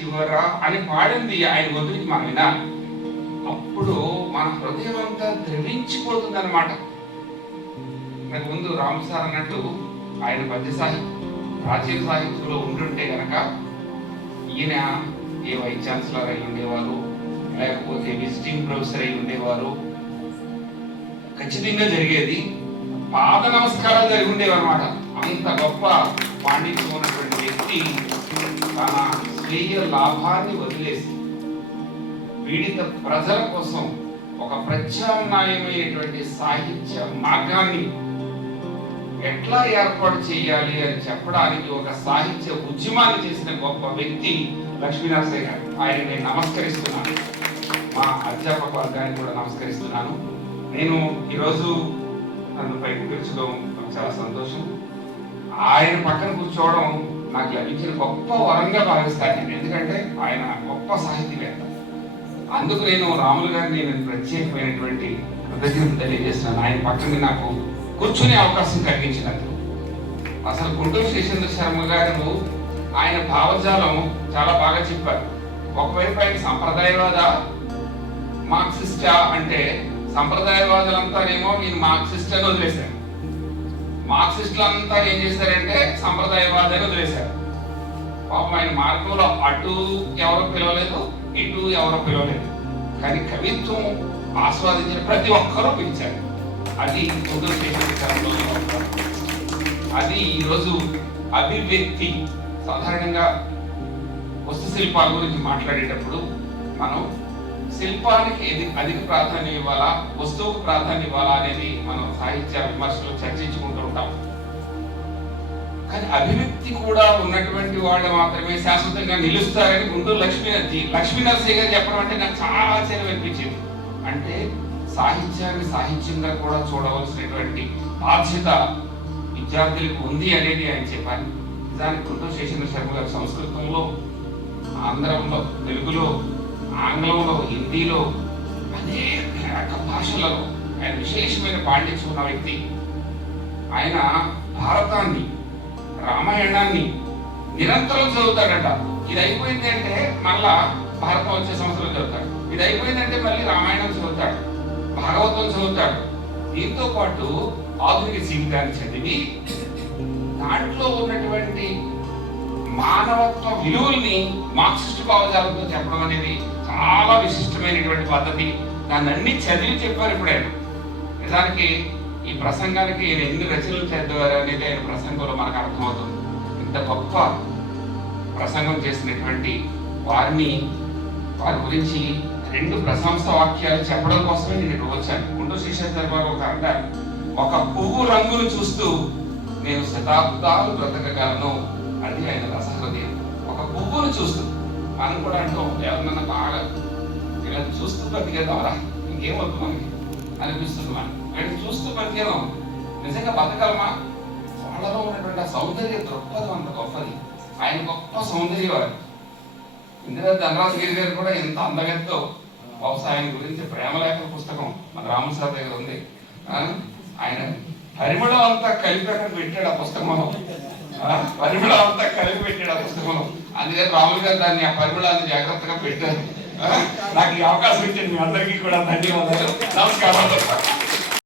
శివరా అని పాడింది ఆయన గొంతు నుంచి మనం వినాలి అప్పుడు మన హృదయం అంతా ద్రవించిపోతుంది అనమాట నాకు ముందు రామసార్ అన్నట్టు ఆయన పద్య సాహిత్యం ప్రాచీన సాహిత్యంలో ఉండుంటే గనక ఈయన ఏ వైస్ ఛాన్సలర్ అయి ఉండేవారు లేకపోతే విజిటింగ్ ప్రొఫెసర్ అయి ఉండేవారు. ఖచ్చితంగా జరిగేది పాద నమస్కారాలు జరిగి ఉండేవి అనమాట అంత గొప్ప పాండిత్యం ఉన్నటువంటి వ్యక్తి తన స్వీయ లాభాన్ని వదిలేసి పీడిత ప్రజల కోసం ఒక ప్రత్యామ్నాయమైనటువంటి సాహిత్య మార్గాన్ని ఎట్లా ఏర్పాటు చేయాలి అని చెప్పడానికి ఒక సాహిత్య ఉద్యమాన్ని చేసిన గొప్ప వ్యక్తి లక్ష్మీనరసయ్య గారు. ఆయన నేను నమస్కరిస్తున్నాను. మా అధ్యాపక వర్గానికి కూడా నమస్కరిస్తున్నాను. నేను ఈరోజు నన్ను పైకి పిలుచుకోవడం చాలా సంతోషం. ఆయన పక్కన కూర్చోవడం నాకు లభించిన గొప్ప వరంగా భావిస్తాను నేను. ఎందుకంటే ఆయన గొప్ప సాహితీవేత్త. అందుకు నేను రాములు గారిని నేను ప్రత్యేకమైనటువంటి కృతజ్ఞతలు తెలియజేస్తున్నాను. ఆయన పక్కన నాకు కూర్చునే అవకాశం కలిగించినందుకు. అసలు గుంటూరు శేషేంద్ర శర్మ గారు ఆయన భావజాలం చాలా బాగా చెప్పారు. ఒకవైపు ఆయన సంప్రదాయవాద మార్క్సిస్టా అంటే సంప్రదాయవాదులంతానేమో నేను మార్క్సిస్ట్ అని వదిలేశాను. మార్క్సిస్టులు అంతా ఏం చేశారంటే సంప్రదాయవాదాన్ని వదిలేశారు. పాపం ఆయన మార్గంలో అటు ఎవరో పిలవలేదు ఇటు ఎవరో పిలవలేదు. కానీ కవిత్వం ఆస్వాదించిన ప్రతి ఒక్కరూ పిలిచారు. అది గుంటూరు అది ఈరోజు అభివ్యక్తి. సాధారణంగా వస్తు శిల్పాల గురించి మాట్లాడేటప్పుడు మనం శిల్పానికి అధిక ప్రాధాన్యం ఇవ్వాలా? వస్తువుకు ప్రాధాన్యం ఇవ్వాలా అనేది మనం సాహిత్య విమర్శలో చర్చించుకుంటూ ఉంటాం. కానీ అభివ్యక్తి కూడా ఉన్నటువంటి వాళ్ళు మాత్రమే శాశ్వతంగా నిలుస్తారని గుంటూరు లక్ష్మీ లక్ష్మీ నరసింహ గారు చెప్పడం అంటే నాకు చాలా ఆశ్చర్యం అనిపించింది. అంటే సాహిత్యాన్ని సాహిత్యంగా కూడా చూడవలసినటువంటి బాధ్యత విద్యార్థులకు ఉంది అనేది ఆయన చెప్పాలి నిజానికి గుంటూరు శేషేంద్ర శర్మ గారు సంస్కృతంలో ఆంధ్రంలో తెలుగులో ఆంగ్లంలో హిందీలో అనేక భాషలలో ఆయన విశేషమైన పాండిత్యం ఉన్న వ్యక్తి. ఆయన భారతాన్ని రామాయణాన్ని నిరంతరం చదువుతాడట. ఇది అయిపోయింది అంటే మళ్ళా భారతం వచ్చే సంవత్సరం చదువుతాడు. ఇది అయిపోయిందంటే మళ్ళీ రామాయణం చదువుతాడు. భాగవతం చదువుతాడు. దీంతో పాటు ఆధునిక జీవితాన్ని చదివి దాంట్లో ఉన్నటువంటి మానవత్వ విలువల్ని మార్క్సిస్ట్ భావజాలంతో చెప్పడం అనేది చాలా విశిష్టమైనటువంటి పద్ధతి. దాన్ని అన్ని చదివి చెప్పారు ఇప్పుడు ఆయన నిజానికి ఈ ప్రసంగానికి ఈయన ఎన్ని రచనలు చదివారు అనేది ఆయన ప్రసంగంలో మనకు అర్థమవుతుంది. ఇంత గొప్ప ప్రసంగం చేసినటువంటి వారిని వారి గురించి రెండు ప్రశంస వాక్యాలు చెప్పడం కోసమే నేను ఇక్కడ వచ్చాను. గుంటూరు శిష్యేశ్వర ఒక అంటారు ఒక పువ్వు రంగును చూస్తూ నేను శతాబ్దాలు బ్రతకగలను అది ఆయన రసహృదయం. ఒక పువ్వును చూస్తూ మనం కూడా అంటాం ఎవరినన్నా బాగా ఇలా చూస్తూ బతికేద్దాంరా ఇంకేం మనకి అనిపిస్తుంది మనకి. ఆయన చూస్తూ బతికేదాం నిజంగా బతకలమా వాళ్ళలో ఉన్నటువంటి ఆ సౌందర్య దృక్పథం అంత గొప్పది. ఆయన గొప్ప సౌందర్యవాది ఇందిరా ధనరాజగిరి గారు కూడా ఎంత అందగంతో బహుశా ఆయన గురించి ప్రేమలేఖల పుస్తకం మన రామసార్ దగ్గర ఉంది. ఆయన పరిమళం అంతా కలిపి అక్కడ పెట్టాడు ఆ పుస్తకంలో. పరిమళం అంతా కలిపి పెట్టాడు ఆ పుస్తకంలో. అందుకని రాములు గారు దాన్ని ఆ పరిమళాన్ని జాగ్రత్తగా పెట్టారు. నాకు ఈ అవకాశం ఇచ్చింది మీ అందరికీ కూడా ధన్యవాదాలు. నమస్కారం.